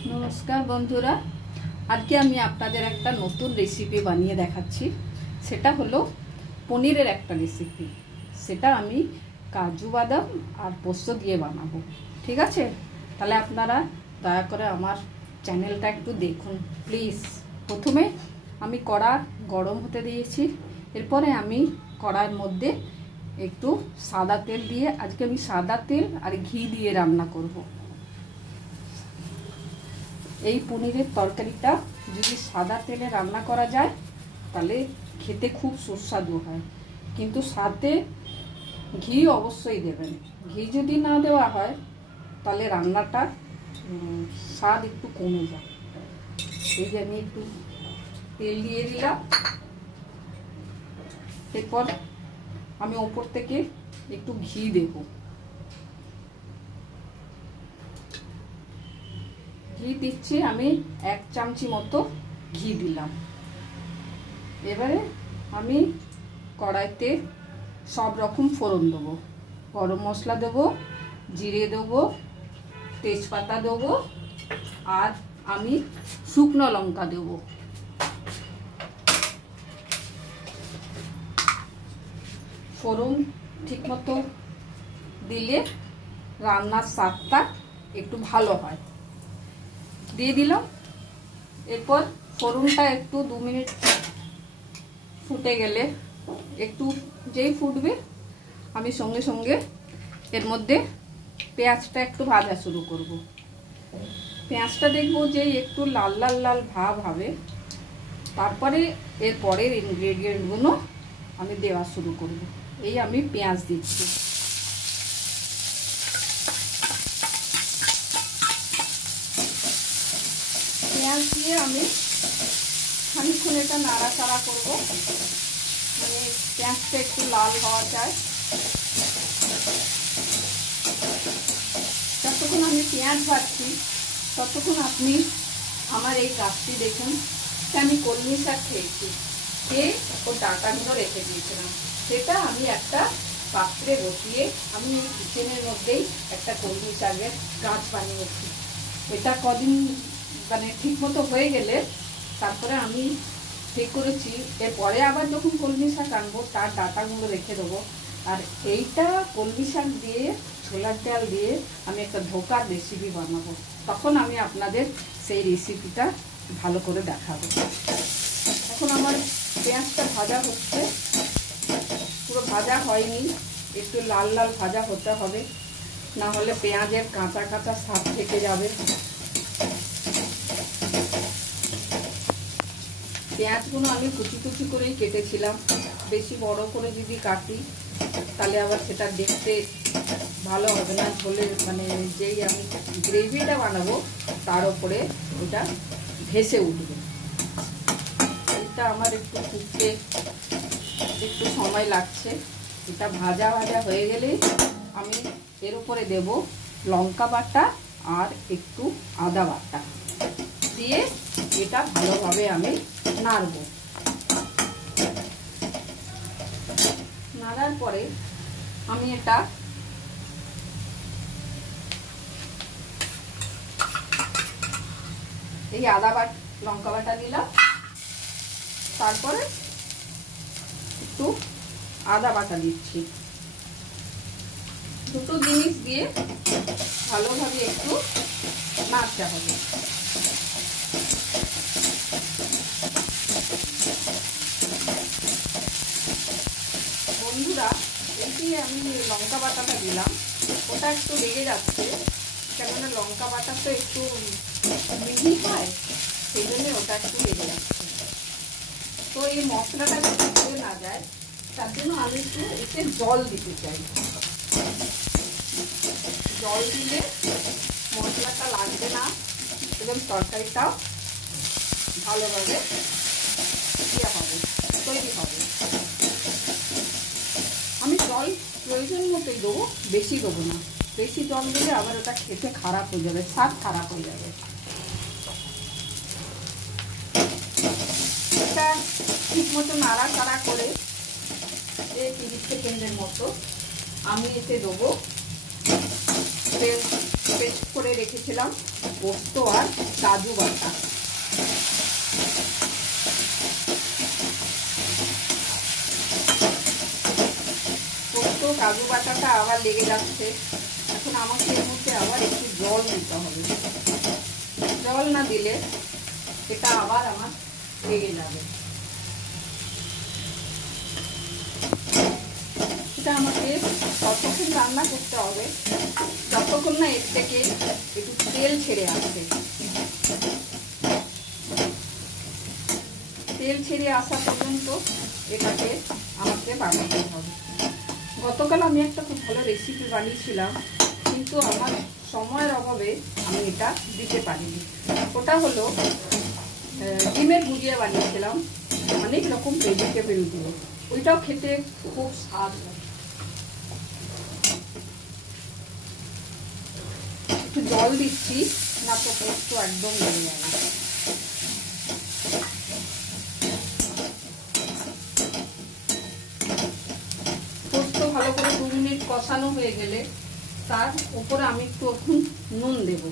नमस्कार बंधुरा आज के आमी आपनादेर एकटा नतून रेसिपि बानिये देखाচ্ছি सेटा हलो पनीरेर एकटा रेसिपि सेटा आमी काजू बादाम और पोस्तो दिए बानाबो। ठीक आछे, ताहले आपनारा दया करे आमार चैनलटा एकटु देखुन प्लिज। प्रथमे आमी कड़ा गरम होते दिएछि, एरपरे आमी कड़ार मध्य एकटु सादा तेल दिए आज के आमी सादा तेल और घी दिए रान्ना करब। এই পনিরের তরকারিটা যদি সাদা তেলে রান্না করা যায় তাহলে খেতে খুব সুস্বাদু হয়, কিন্তু সাথে ঘি অবশ্যই দেবেন। ঘি যদি না দেওয়া হয় তাহলে রান্নাটা স্বাদ একটু কমে যায়। এই যে আমি একটু তেল দিয়ে দিলাম, এরপর আমি উপর থেকে একটু ঘি দেব। घी दिচ্ছি আমি 1 চামচি মতো ঘি দিলাম। এবারে আমি কড়াইতে সব রকম ফোড়ন দেব, গরম মশলা দেব, জিরে দেব, তেজপাতা দেব আর আমি শুকনো লঙ্কা দেব। ফোড়ন ঠিকমতো দিলে রান্নার স্বাদটা একটু ভালো হয়। দিয়ে দিলাম। এরপর ফোড়নটা একটু 2 মিনিট ফুটে গেলে একটু যেই ফুটবে আমি সঙ্গে সঙ্গে এর মধ্যে পেঁয়াজটা একটু ভাজা শুরু করব। পেঁয়াজটা দেখব যে একটু লাল লাল লাল ভাব হবে, তারপরে এর পরের ইনগ্রেডিয়েন্টগুলো আমি দেওয়া শুরু করব। এই আমি পেঁয়াজ দিচ্ছি। পেঁয়াজ দিয়ে আমি খানিকক্ষণ এটা নাড়াচাড়া করব, মানে পেঁয়াজটা একটু লাল হওয়া চাই। যতক্ষণ আমি পেঁয়াজ ভাজছি ততক্ষণ আপনি আমার এই গাছটি দেখুন, আমি কলমি শাক খেয়েছি, খেয়ে ওর ডাঁটাগুলো রেখে দিয়েছিলাম। সেটা আমি একটা পাত্রে বসিয়ে আমি এই কিচেনের মধ্যেই একটা কলমি শাকের গাছ বানিয়েছি। এটা কদিন মানে ঠিক মতো হয়ে গেলে তারপরে আমি ঠিক করেছি এরপরে আবার যখন কলমি শাক আনবো তার ডাঁটাগুলো রেখে দেবো। আর এইটা কলমি শাক দিয়ে ছোলার ডাল দিয়ে আমি একটা ধোকার রেসিপি বানাবো, তখন আমি আপনাদের সেই রেসিপিটা ভালো করে দেখাবো। এখন আমার পেঁয়াজটা ভাজা হচ্ছে, পুরো ভাজা হয়নি, একটু লাল লাল ভাজা হতে হবে, না হলে পেঁয়াজের কাঁচা কাঁচা স্বাদ থেকে যাবে। পেঁয়াজগুলো আমি কুচি কুচি করেই কেটেছিলাম, বেশি বড় করে যদি কাটি তাহলে আবার সেটা দেখতে ভালো হবে না, ঝোলের মানে যেই আমি গ্রেভিটা বানাবো তার উপরে ওটা ভেসে উঠবে। এটা আমার একটু ফুটতে একটু সময় লাগছে। এটা ভাজা ভাজা হয়ে গেলে আমি এর উপরে দেব লঙ্কা বাটা আর একটু আদা বাটা দিয়ে এটা ভালোভাবে আমি নাড়ব। নাড়ার পরে আমি এটা এই আদা বাটা লঙ্কা বাটা দিলাম, তারপরে একটু আদা বাটা দিচ্ছি। দুটো জিনিস দিয়ে ভালোভাবে একটু নাড়তে হবে। বন্ধুরা, এই যে আমি লঙ্কা বাটাটা দিলাম ওটা একটু লেগে যাচ্ছে, কেননা লঙ্কা বাটা তো একটু মিহি হয়, সেই জন্য ওটা একটু লেগে যাচ্ছে। তো এই মশলাটা যাতে পুড়ে না যায় তার জন্য আমি একটু এতে জল দিতে চাই। জল দিলে মশলাটা লাগবে না এবং তরকারিটাও ভালোভাবে হবে, তৈরি হবে। আমি জল প্রয়োজন মতোই দেবো, বেশি দেবো না। বেশি জল দিলে আবার ওটা খেতে খারাপ হয়ে যাবে, স্বাদ খারাপ হয়ে যাবে। এটা ঠিক মতো নাড়াচাড়া করে 30 সেকেন্ডের মতো আমি এতে দেবো পেস্ট করে রেখেছিলাম পোস্ত আর কাজু বাটা। পোস্ত কাজু বাটাটা আবার লেগে যাচ্ছে। এখন আমাকে এর মধ্যে আবার একটু জল দিতে হবে। জল না দিলে এটা আবার আমার লেগে যাবে। এটা আমাকে ততক্ষণ রান্না করতে হবে যতক্ষণ না এর থেকে একটু তেল ছেড়ে আসবে। তেল ছেড়ে আসা পর্যন্ত এটাকে আমাকে বানাতে হবে। গতকাল আমি একটা খুব ভালো রেসিপি বানিয়েছিলাম, কিন্তু আমার সময়ের অভাবে আমি এটা দিতে পারিনি। ওটা হলো ডিমের ভুজিয়া বানিয়েছিলাম অনেক রকম ভেজিটেবল দিয়ে। ওইটাও খেতে খুব স্বাদ হয়। একটু জল দিচ্ছি, না তো পোস্ত একদম লেগে যাবে। পোস্ত ভালো করে 2 মিনিট কষানো হয়ে গেলে তার উপরে আমি একটু এখন নুন দেব।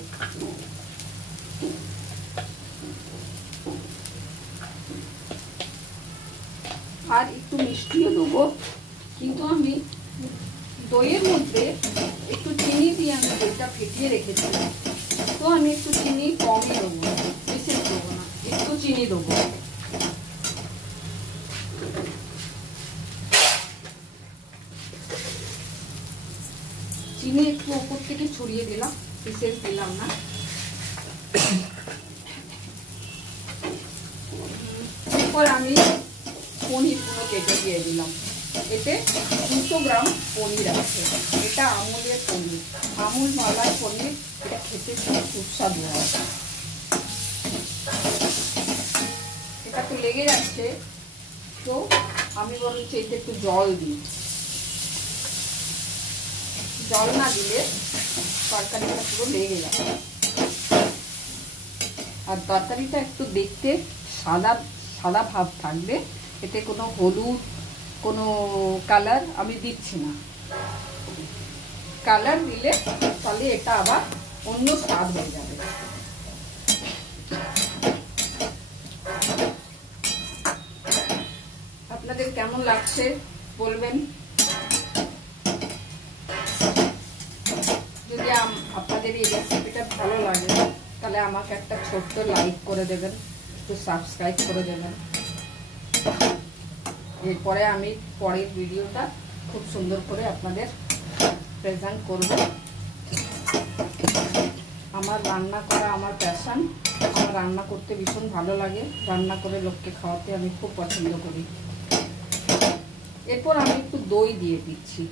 আর একটু মিষ্টিও দেবো, কিন্তু আমি দইয়ের মধ্যে একটু চিনি দিয়ে আমি দইটা ফেটিয়ে রেখেছিলাম, তো আমি একটু চিনি কমই দেবো, বেশি দেবো না, একটু চিনি দেবো। চিনি একটু উপর থেকে ছড়িয়ে দিলাম, বিশেষ দিলাম না। এরপর আমি পনিরগুলো কেটে দিয়ে দিলাম। এতে 200 গ্রাম পনির আছে। এটা আমুলের পনির, আমুল মালাই পনির। এটা খেতে খুব সুস্বাদু হয়। এটা তো লেগে যাচ্ছে, তো আমি বলছি এতে একটু জল দিই। জল না দিলে তরকারিটা পুরো লেগে যাবে। আর তরকারিটা একটু দেখতে সাদা সাদা ভাব থাকবে। এতে কোনো হলুদ, কোনো কালার আমি দিচ্ছি না। কালার দিলে তাহলে এটা আবার অন্য স্বাদ হয়ে যাবে। আপনাদের কেমন লাগছে বলবেন। যদি আপনাদের এই রেসিপিটা ভালো লাগে তাহলে আমাকে একটা ছোট্ট লাইক করে দেবেন, একটু সাবস্ক্রাইব করে দেবেন। এরপরে আমি পরের ভিডিওটা খুব সুন্দর করে আপনাদের প্রেজেন্ট করব। আমার রান্না করা আমার প্যাশন। আমার রান্না করতে ভীষণ ভালো লাগে। রান্না করে লোককে খাওয়াতে আমি খুব পছন্দ করি। এরপর আমি একটু দই দিয়ে দিচ্ছি।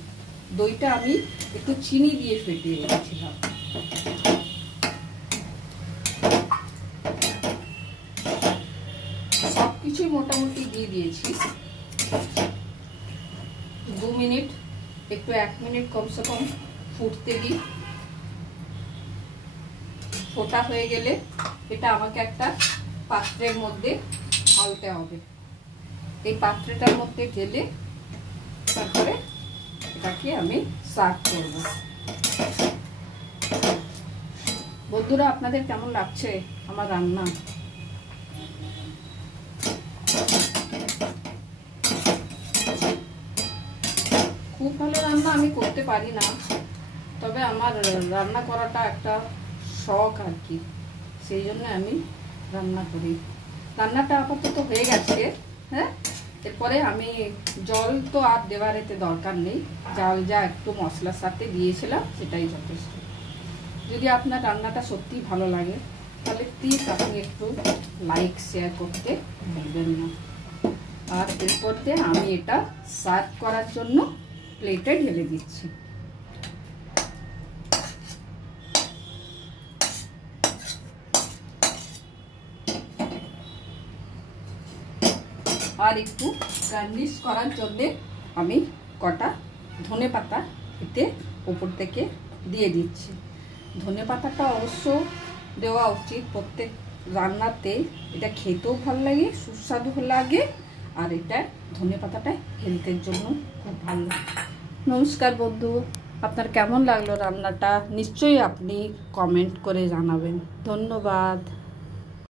দইটা আমি একটু চিনি দিয়ে ফেটিয়ে রেখেছিলাম। সবকিছুই মোটামুটি দিয়ে দিয়েছি। 2 মিনিট, একটু 1 মিনিট কমসে কম ফুটতে দিই। ফোটা হয়ে গেলে এটা আমাকে একটা পাত্রের মধ্যে ঢালতে হবে। এই পাত্রটার মধ্যে ঢেলে তারপরে এটাকে আমি সার্ভ করব। বন্ধুরা, আপনাদের কেমন লাগছে আমার রান্না? খুব ভালো রান্না আমি করতে পারি না, তবে আমার রান্না করাটা একটা শখ আর কি, সেই জন্য আমি রান্না করি। রান্নাটা আপাতত হয়ে গেছে। হ্যাঁ, এরপরে আমি জল তো আর দেওয়ার এতে দরকার নেই। জল যা একটু মশলার সাথে দিয়েছিলাম সেটাই যথেষ্ট। যদি আপনার রান্নাটা সত্যি ভালো লাগে তাহলে প্লিজ আপনি একটু লাইক শেয়ার করতে ভুলবেন না। আর এরপর দিয়ে আমি এটা সার্ভ করার জন্য প্লেটে ঢেলে দিচ্ছি। আর একটু গার্নিশ করার জন্য আমি কটা ধনেপাতা এতে উপর থেকে দিয়ে দিচ্ছি। ধনেপাতাটা অবশ্য দেওয়া উচিত প্রত্যেক রান্নাতে। এটা খেতেও ভালো লাগে, সুস্বাদু লাগে, আর এটা ধনেপাতাটা হেলথের জন্য খুব ভালো। নমস্কার বন্ধু। আপনার কেমন লাগলো রান্নাটা নিশ্চয়ই আপনি কমেন্ট করে জানাবেন। ধন্যবাদ।